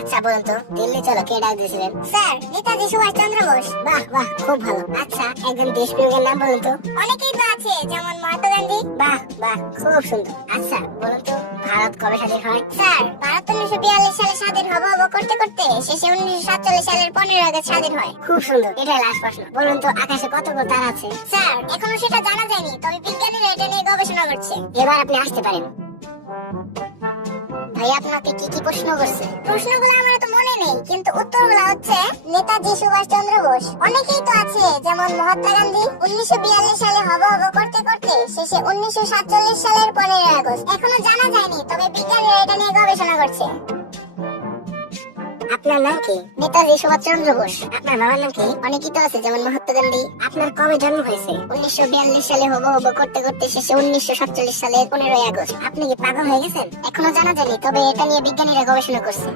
আচ্ছা বলুন তো দিল্লি চলো কে ডাক দিয়েছিলেন? স্যার নেতাজি সুভাষচন্দ্র বোস। বাহ বাহ, খুব ভালো। আচ্ছা একজন দেশপ্রেমিকের নাম বলুন তো। অনেকেই তো আছে, যেমন মহাত্মা গান্ধী। বাহ বাহ, খুব সুন্দর। আচ্ছা বলুন তো ভারত কবে স্বাধীন হয়? স্যার ভারত 1942 সালে স্বাধীন হব করতে করতে শেষে 1947 সালের 15 আগস্ট স্বাধীন হয়। খুব সুন্দর। এটাই লাস্ট প্রশ্ন। বলুন তো আকাশে কতগুলো তারা আছে? স্যার এখনো সেটা জানা যায়নি, তবে বিজ্ঞানীরা এটা নিয়ে গবেষণা করছে। এবার আপনি আসতে পারেন। ভাই আপনাকে কি কি প্রশ্ন করছে? প্রশ্নগুলো আমার তো মনে নেই, কিন্তু উত্তরগুলো হচ্ছে নেতাজি সুভাষচন্দ্র বোস। অনেকেই তো আছে, যেমন মহাত্মা গান্ধী। 1942 সালে হব করতে করতে শেষে 1947 সালের 15 আগস্ট। এখনো জানা যায়নি, তবে বিজ্ঞানীরা এটা নিয়ে গবেষণা করছে। আপনার নাম কি? নেতাজি সুভাষচন্দ্র বোস। আপনার বাবার নাম কি? অনেকেই তো আছে, যেমন মহাত্মা গান্ধী। আপনার কবে জন্ম হয়েছে? 1942 সালে হব করতে করতে শেষে 1947 সালের 15 আগস্ট। আপনি কি পাগল হয়ে গেছেন? এখনো জানা যায়নি, তবে এটা নিয়ে বিজ্ঞানীরা গবেষণা করছে।